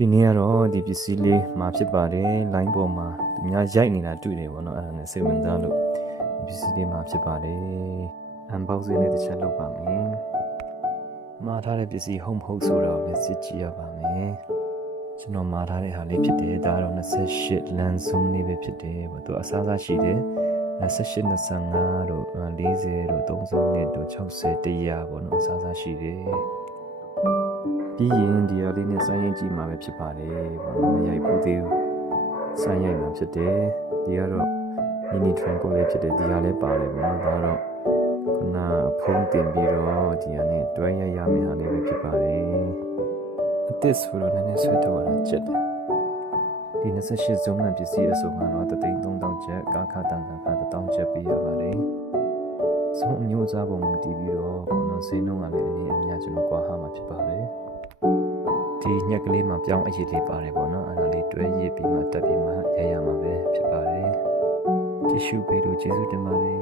ဒီနေ့ကတော့ဒီပစ္စည်းလေးမှာဖြစ်ပါတယ်လိုင်းပေါ်မှာသူများရိုက်နေတာတွေ့တယ်ပေါ့နော်အဲ့ဒါနဲ့စိတ်ဝင်စားလို့ပစ္စည်းလေးမှာဖြစ်ပါတယ်unboxing လေးတစ်ချက်လုပ်ပါမယ်မှာထားတဲ့ပစ္စည်းဟုတ်မဟုတ်ဆိုတော့လည်းစစ်ကြည့်ရပါမယ်ကျွန်တော်မှာထားတဲ့ဟာလေးဖြစ်တယ်ဒါကတော့28လမ်းဆုံးလေးပဲဖြစ်တယ်ပေါ့သူအစားအစာရှိတယ်18 25တို့40တို့30တို့60 100ပေါ့နော်အစားအစာရှိတယ်ပြီးရင်ဒီအလေးနဲ့စိုင်းရင်ကြည့်မှာပဲဖြစ်ပါတယ်ဘာလို့မရိုက်ဘူးသေးဘူးစိုင်းရိုက်မှာဖြစ်တယ်ဒီကတော့ mini train ကိုလည်းဖြစ်တယ်ဒီဟာလည်းပါတယ်ပေါ့နော်ဒါတော့ခုနဖုံးတင်ပြီးတော့ဒီဟာနဲ့တွဲရမယ့်ဟာလေးပဲဖြစ်ပါတယ်အသစ်ဆိုတော့နည်းနည်းဆွဲတော့တာချက်တယ်ဒီ28ဇုံနဲ့ပစ္စည်းအစုံကတော့3,000ကျပ်ကားခတန်ခါ1,000ကျပ်ပေးရပါတယ်စုံအမျိုးအစားပုံမူတည်ပြီးတော့ဘောနော်ဈေးနှုန်းကလည်းအနေအများကျွန်တော်ကွာဟာမှာဖြစ်ပါတယ်ဒီညက်ကလေးမှာပြောင်းအရည်လေးပါတယ်ပေါ့နော်အဲ့ဒါလေးတွဲရစ်ပြီးမှတက်ပြီးမှရရမှာပဲဖြစ်ပါတယ်တ िश ူပေးလို့ကျေးဇူးတင်ပါတယ်